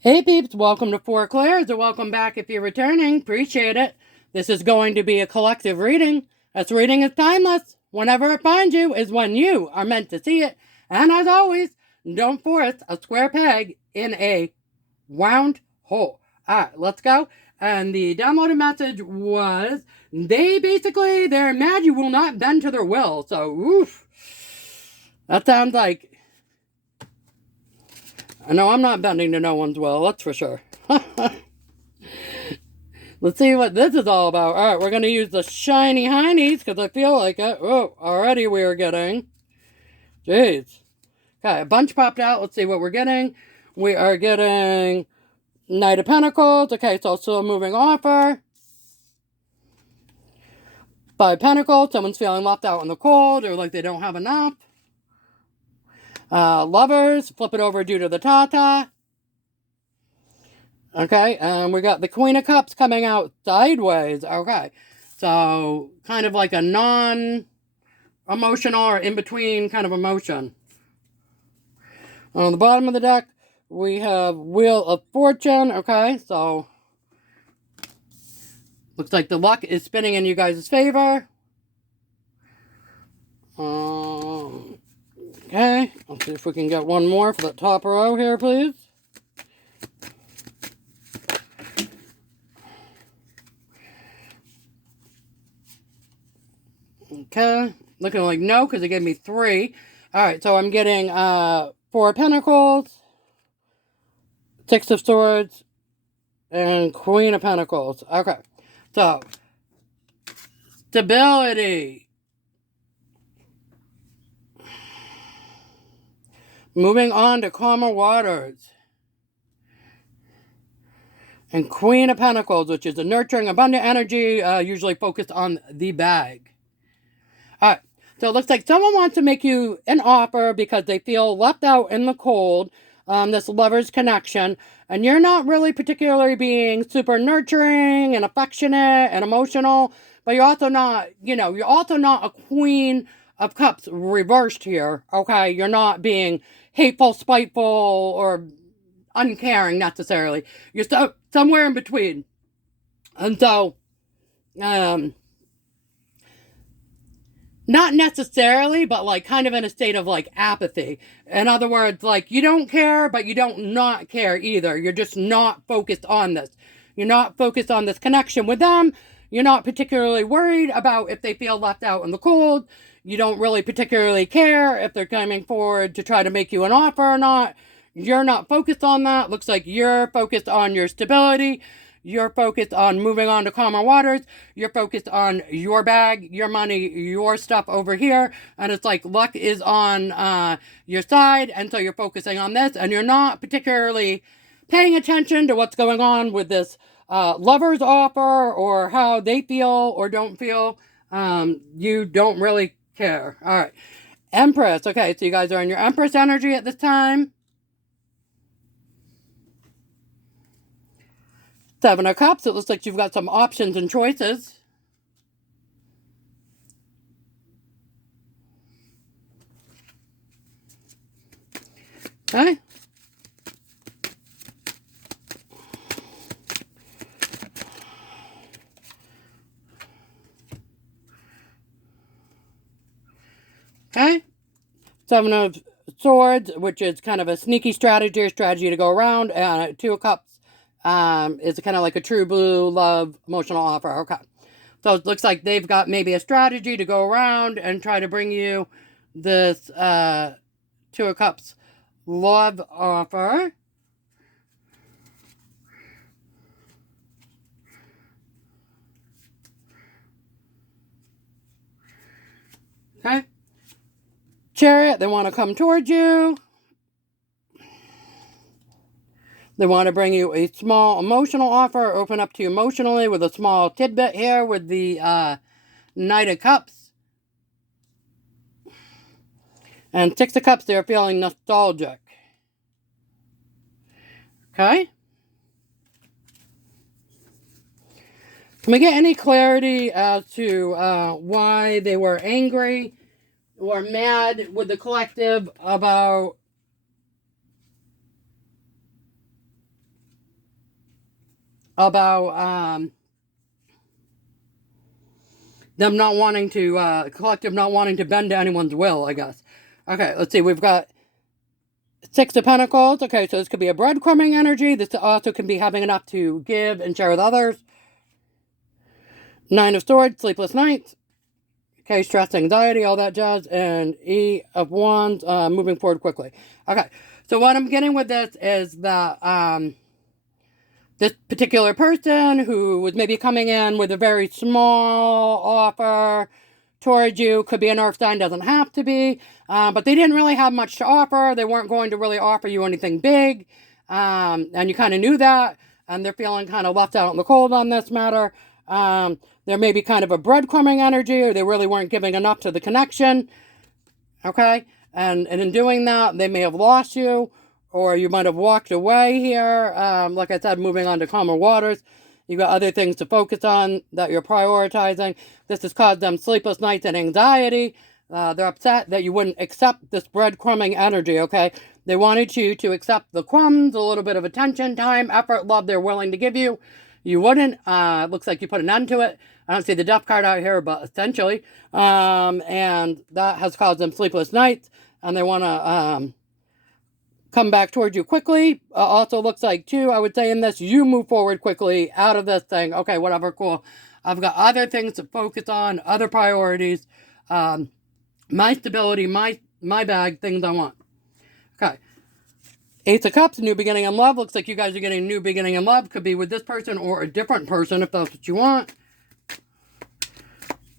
Hey peeps, welcome to Four Clairs, or welcome back if you're returning. Appreciate it. This is going to be a collective reading. As reading is timeless. Whenever it finds you is when you are meant to see it. And as always, don't force a square peg in a round hole. Alright, let's go. And the downloaded message was, they're mad you will not bend to their will. So, oof. That sounds like, I know I'm not bending to no one's will, that's for sure. Let's see what this is all about. Alright, we're going to use the shiny heinies because I feel like it. Oh, already we are getting. Jeez. Okay, a bunch popped out. Let's see what we're getting. We are getting Knight of Pentacles. Okay, so still moving offer. Five Pentacles. Someone's feeling left out in the cold or like they don't have enough. Lovers. Flip it over due to the Tata. Okay, and we got the Queen of Cups coming out sideways. Okay, so kind of like a non-emotional or in-between kind of emotion. On the bottom of the deck, we have Wheel of Fortune. Okay, so looks like the luck is spinning in you guys' favor. Okay, let's see if we can get one more for the top row here, please. Okay, looking like no, because it gave me three. Alright, so I'm getting Four of Pentacles, Six of Swords, and Queen of Pentacles. Okay, so stability. Moving on to calmer waters. And Queen of Pentacles, which is a nurturing, abundant energy, usually focused on the bag. Alright, so it looks like someone wants to make you an offer because they feel left out in the cold, this lover's connection, and you're not really particularly being super nurturing and affectionate and emotional, but you're also not, you're also not a Queen of Cups reversed here, okay? You're not being hateful, spiteful, or uncaring necessarily. You're somewhere in between. And so, not necessarily, but like kind of in a state of like apathy. In other words, like you don't care, but you don't not care either. You're just not focused on this. You're not focused on this connection with them. You're not particularly worried about if they feel left out in the cold. You don't really particularly care if they're coming forward to try to make you an offer or not. You're not focused on that. Looks like you're focused on your stability. You're focused on moving on to calmer waters. You're focused on your bag, your money, your stuff over here. And it's like luck is on your side. And so you're focusing on this. And you're not particularly paying attention to what's going on with this lover's offer or how they feel or don't feel. You don't really care. All right. Empress. Okay, so you guys are in your Empress energy at this time. Seven of Cups. It looks like you've got some options and choices. Okay. Okay. Seven of Swords, which is kind of a sneaky strategy to go around. And Two of Cups is kind of like a true blue love emotional offer. Okay. So it looks like they've got maybe a strategy to go around and try to bring you this Two of Cups love offer. Okay. Chariot, they want to come towards you. They want to bring you a small emotional offer, open up to you emotionally with a small tidbit here with the Knight of Cups. And Six of Cups, they're feeling nostalgic. Okay? Can we get any clarity as to why they were angry or mad with the collective about about them not wanting to, collective not wanting to bend to anyone's will, I guess. Okay, let's see. We've got Six of Pentacles. Okay, so this could be a breadcrumbing energy. This also can be having enough to give and share with others. Nine of Swords, sleepless nights. Okay, stress, anxiety, all that jazz. And E of Wands, moving forward quickly. Okay, so what I'm getting with this is that this particular person who was maybe coming in with a very small offer towards you, could be an earth sign, doesn't have to be, but they didn't really have much to offer. They weren't going to really offer you anything big, and you kind of knew that, and they're feeling kind of left out in the cold on this matter. There may be kind of a breadcrumbing energy, or they really weren't giving enough to the connection, okay? And in doing that, they may have lost you, or you might have walked away here. Like I said, moving on to calmer waters. You got other things to focus on that you're prioritizing. This has caused them sleepless nights and anxiety. They're upset that you wouldn't accept this breadcrumbing energy, okay? They wanted you to accept the crumbs, a little bit of attention, time, effort, love they're willing to give you. You wouldn't. Looks like you put an end to it. I don't see the death card out here, but essentially. And that has caused them sleepless nights. And they want to come back towards you quickly. Also looks like, too, I would say in this, you move forward quickly out of this thing. Okay, whatever, cool. I've got other things to focus on, other priorities. My stability, my bag, things I want. Okay. Ace of Cups, new beginning in love. Looks like you guys are getting a new beginning in love. Could be with this person or a different person if that's what you want.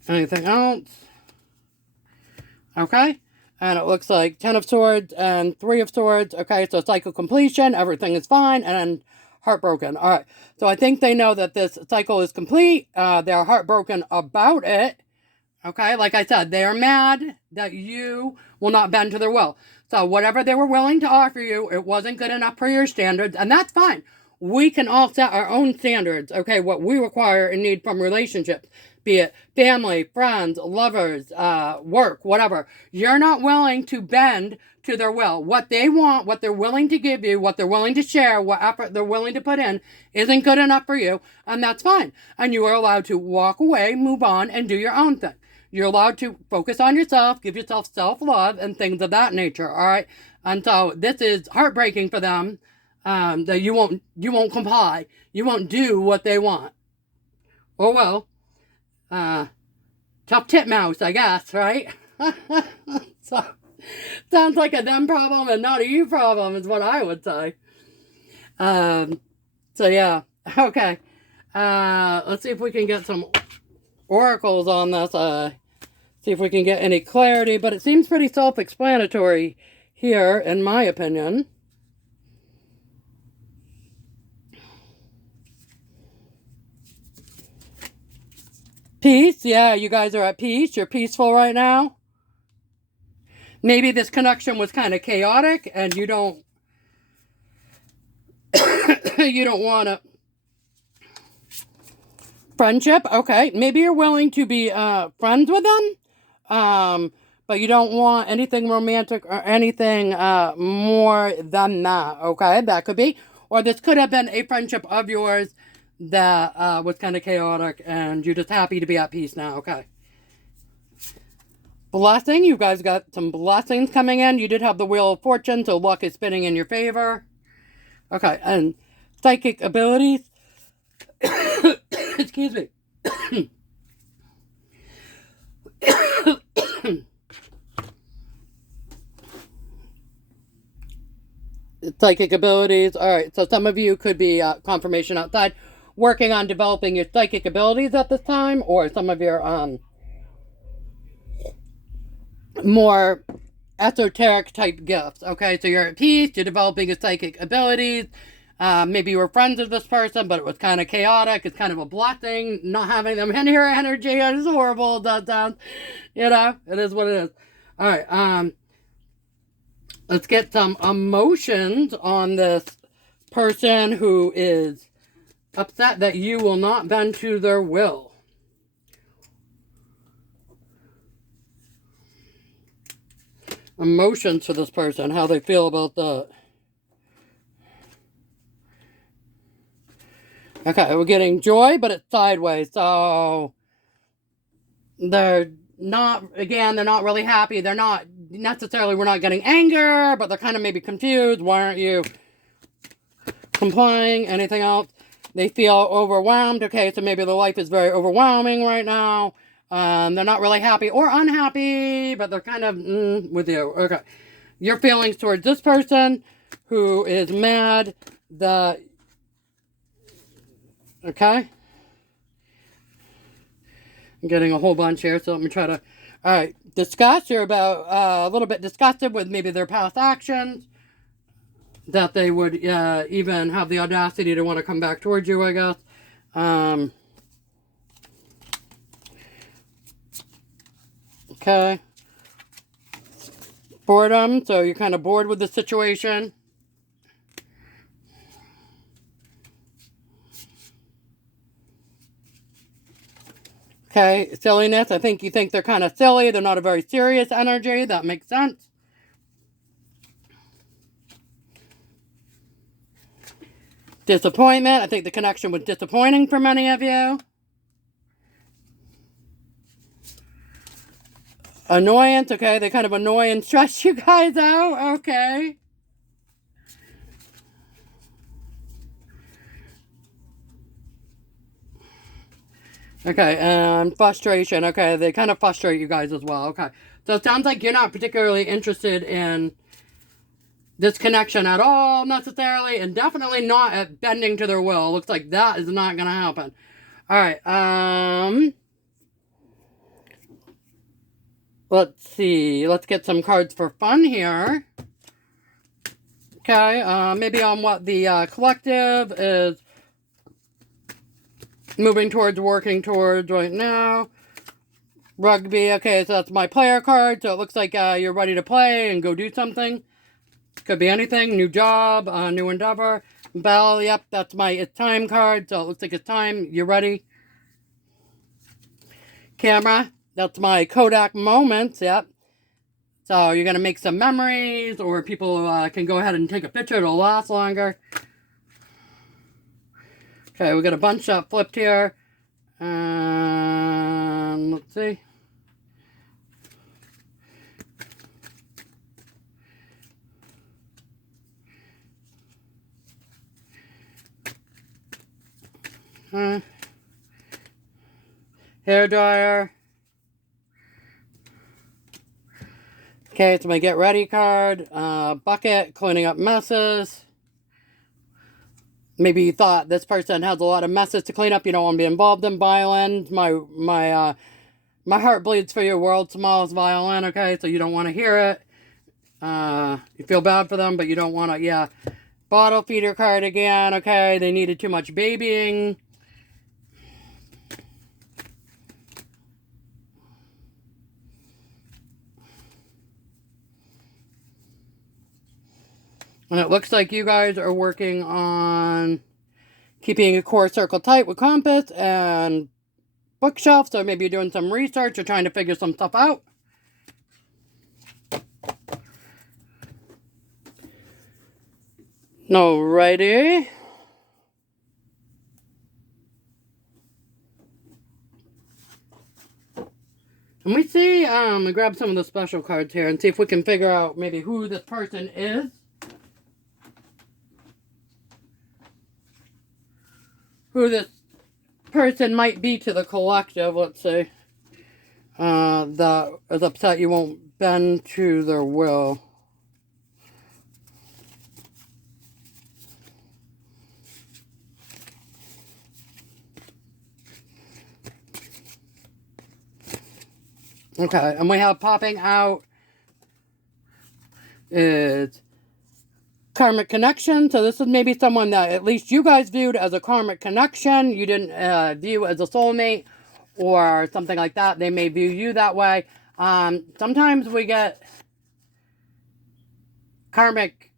Anything else? Okay. And it looks like 10 of Swords and 3 of Swords. Okay, so cycle completion. Everything is fine. And heartbroken. All right. So I think they know that this cycle is complete. They're heartbroken about it. Okay, like I said, they are mad that you will not bend to their will. So whatever they were willing to offer you, it wasn't good enough for your standards, and that's fine. We can all set our own standards, okay, what we require and need from relationships, be it family, friends, lovers, work, whatever. You're not willing to bend to their will. What they want, what they're willing to give you, what they're willing to share, what effort they're willing to put in isn't good enough for you, and that's fine. And you are allowed to walk away, move on, and do your own thing. You're allowed to focus on yourself, give yourself self-love, and things of that nature, all right? And so this is heartbreaking for them, that you won't comply. You won't do what they want. Oh, well. Tough titmouse, I guess, right? So, sounds like a them problem and not a you problem is what I would say. So, yeah. Okay. Let's see if we can get some oracles on this. See if we can get any clarity, but it seems pretty self-explanatory here, in my opinion. Peace, yeah, you guys are at peace. You're peaceful right now. Maybe this connection was kind of chaotic, and you don't you don't want to friendship. Okay, maybe you're willing to be friends with them, but you don't want anything romantic or anything more than that. Okay, that could be, or this could have been a friendship of yours that was kind of chaotic, and you're just happy to be at peace now. Okay. Blessing, you guys got some blessings coming in. You did have the Wheel of Fortune, so luck is spinning in your favor. Okay, and psychic abilities. Excuse me. Psychic abilities. All right, so some of you could be confirmation outside, working on developing your psychic abilities at this time, or some of your more esoteric type gifts. Okay, so you're at peace, you're developing your psychic abilities. Maybe you were friends with this person, but it was kind of chaotic. It's kind of a blessing not having them in your energy. It's horrible. That sounds, it is what it is. All right, let's get some emotions on this person who is upset that you will not bend to their will. Emotions for this person, how they feel about that. Okay, we're getting joy, but it's sideways. So they're not, again, they're not really happy. They're not necessarily, we're not getting anger, but they're kind of maybe confused. Why aren't you complying? Anything else? They feel overwhelmed. Okay, so maybe their life is very overwhelming right now. They're not really happy or unhappy, but they're kind of with you. Okay. Your feelings towards this person who is mad that, okay? I'm getting a whole bunch here, so let me try to, all right, discuss. You're about a little bit disgusted with maybe their past actions, that they would even have the audacity to want to come back towards you, I guess. Okay. Boredom, so you're kind of bored with the situation. Okay, silliness. I think you think they're kind of silly. They're not a very serious energy. That makes sense. Disappointment. I think the connection was disappointing for many of you. Annoyance. Okay, they kind of annoy and stress you guys out. Okay. Okay, and frustration. Okay, they kind of frustrate you guys as well. Okay, so it sounds like you're not particularly interested in this connection at all, necessarily, and definitely not at bending to their will. Looks like that is not going to happen. All right, let's see. Let's get some cards for fun here. Okay, maybe on what the collective is moving towards, working towards right now. Rugby, okay, so that's my player card, so it looks like you're ready to play and go do something. Could be anything, new job, new endeavor. Bell, yep, that's my it's time card, so it looks like it's time, you're ready. Camera, that's my Kodak moments, yep. So you're going to make some memories, or people can go ahead and take a picture, it'll last longer. Okay, we got a bunch flipped here. Let's see. Hair dryer. Okay, it's my get ready card. Bucket, cleaning up messes. Maybe you thought this person has a lot of messes to clean up. You don't want to be involved in violin. My heart bleeds for your world's smallest violin. Okay, so you don't want to hear it. You feel bad for them, but you don't want to. Yeah, bottle feeder card again. Okay, they needed too much babying. And it looks like you guys are working on keeping a core circle tight with compass and bookshelf. So maybe you're doing some research or trying to figure some stuff out. Alrighty. Let me see, grab some of the special cards here and see if we can figure out maybe who this person is. Who this person might be to the collective, let's see. That is upset you won't bend to their will. Okay, and we have popping out is karmic connection. So this is maybe someone that at least you guys viewed as a karmic connection. You didn't view as a soulmate or something like that. They may view you that way. Sometimes we get karmic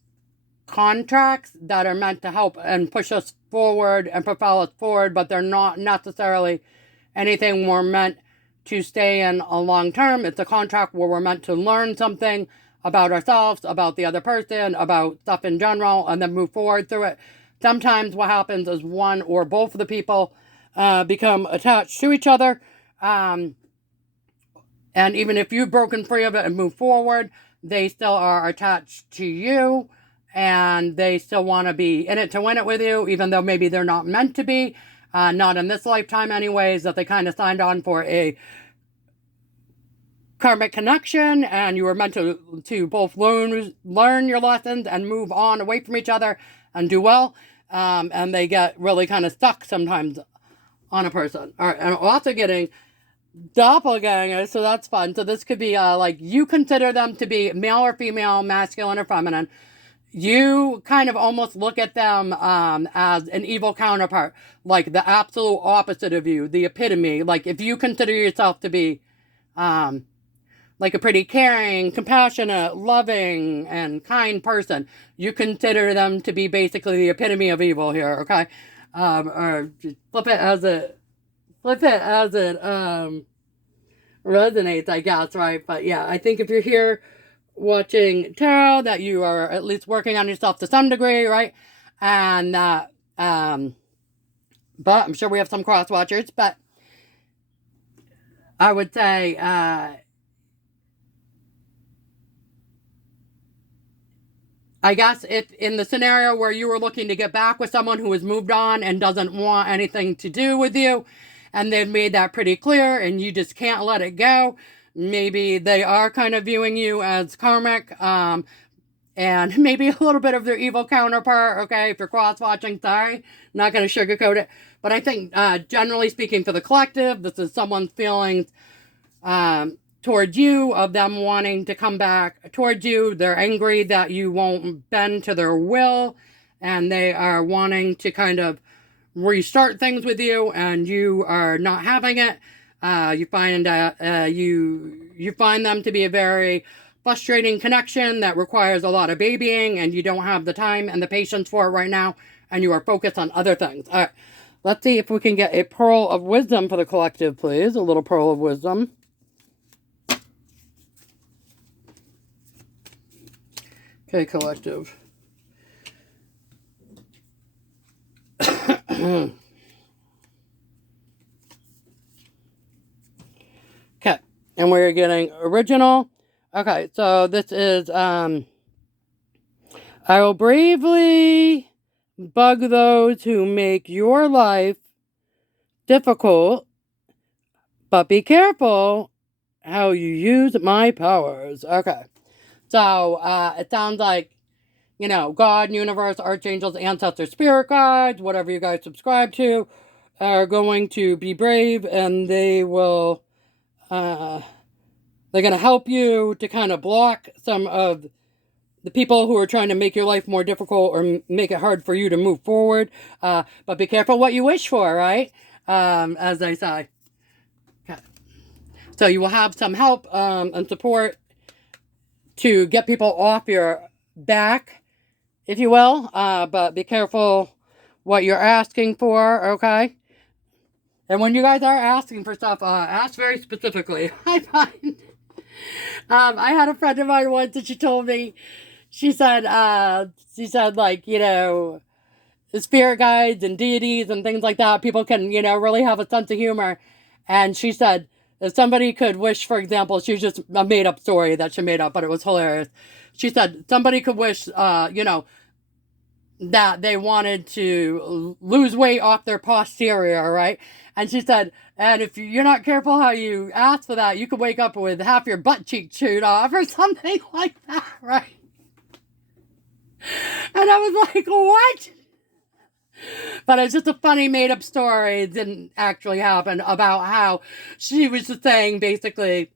contracts that are meant to help and push us forward and propel us forward, but they're not necessarily anything we're meant to stay in a long term. It's a contract where we're meant to learn something about ourselves, about the other person, about stuff in general, and then move forward through it. sometimes what happens is one or both of the people become attached to each other. And even if you've broken free of it and moved forward, they still are attached to you, and they still want to be in it to win it with you, even though maybe they're not meant to be, not in this lifetime anyways, that they kind of signed on for a karmic connection, and you were meant to both learn your lessons and move on away from each other and do well. And they get really kind of stuck sometimes on a person. All right, and I'm also getting doppelgangers, so that's fun. So this could be like you consider them to be male or female, masculine or feminine. You kind of almost look at them as an evil counterpart, like the absolute opposite of you, the epitome. Like if you consider yourself to be like a pretty caring, compassionate, loving, and kind person, you consider them to be basically the epitome of evil here, okay? Or just flip it as it resonates, I guess, right? But yeah, I think if you're here watching tarot, that you are at least working on yourself to some degree, right? And but I'm sure we have some cross watchers, but I would say I guess if in the scenario where you were looking to get back with someone who has moved on and doesn't want anything to do with you, and they've made that pretty clear and you just can't let it go, maybe they are kind of viewing you as karmic, and maybe a little bit of their evil counterpart, okay? If you're cross-watching, sorry, not going to sugarcoat it. But I think, generally speaking, for the collective, this is someone's feelings towards you, of them wanting to come back towards you. They're angry that you won't bend to their will, and they are wanting to kind of restart things with you, and you are not having it. You find you find them to be a very frustrating connection that requires a lot of babying, and you don't have the time and the patience for it right now, and you are focused on other things. All right, let's see if we can get a pearl of wisdom for the collective, please. A little pearl of wisdom. Okay, collective. Okay, and we're getting original. Okay, so this is, I will bravely bug those who make your life difficult, but be careful how you use my powers. Okay, so it sounds like, you know, God, universe, archangels, ancestors, spirit guides, whatever you guys subscribe to, are going to be brave, and they will, they're going to help you to kind of block some of the people who are trying to make your life more difficult or make it hard for you to move forward. But be careful what you wish for, right? As they say. Okay. So you will have some help and support to get people off your back, if you will. But be careful what you're asking for, okay? And when you guys are asking for stuff, ask very specifically. I find... I had a friend of mine once, and she told me, she said, like, you know, the spirit guides and deities and things like that, people can, you know, really have a sense of humor. And she said, if somebody could wish, for example, she was just a made-up story that she made up, but it was hilarious. She said, somebody could wish, you know, that they wanted to lose weight off their posterior, right? And she said, and if you're not careful how you ask for that, you could wake up with half your butt cheek chewed off or something like that, right? And I was like, what? But it's just a funny made-up story. It didn't actually happen, about how she was just saying, basically,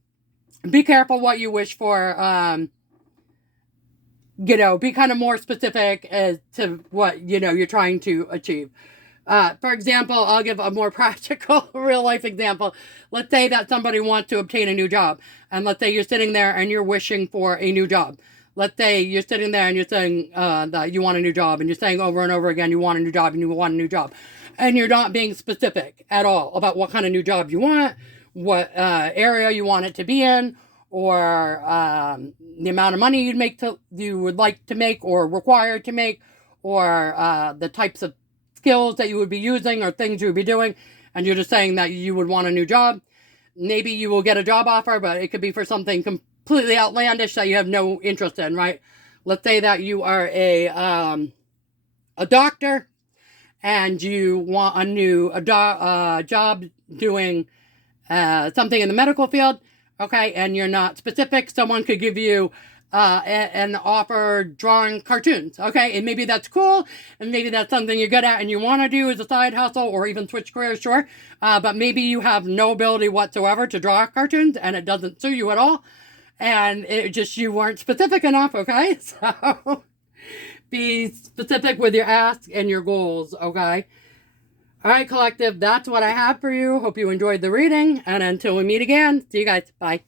be careful what you wish for. You know, be kind of more specific as to what, you know, you're trying to achieve. For example, I'll give a more practical, real-life example. Let's say that somebody wants to obtain a new job. And let's say you're sitting there and you're wishing for a new job. Let's say you're sitting there and you're saying that you want a new job. And you're saying over and over again, you want a new job and you want a new job. And you're not being specific at all about what kind of new job you want, what area you want it to be in, or the amount of money you would like to make or required to make, or the types of skills that you would be using or things you would be doing, and you're just saying that you would want a new job. Maybe you will get a job offer, but it could be for something completely outlandish that you have no interest in, right? Let's say that you are a doctor and you want a new job doing something in the medical field, okay, and you're not specific. Someone could give you an offer drawing cartoons, okay, and maybe that's cool, and maybe that's something you're good at and you want to do as a side hustle or even switch careers, sure, but maybe you have no ability whatsoever to draw cartoons and it doesn't suit you at all, and it just, you weren't specific enough, okay? So be specific with your ask and your goals, okay? All right, collective, that's what I have for you. Hope you enjoyed the reading, and until we meet again, see you guys. Bye.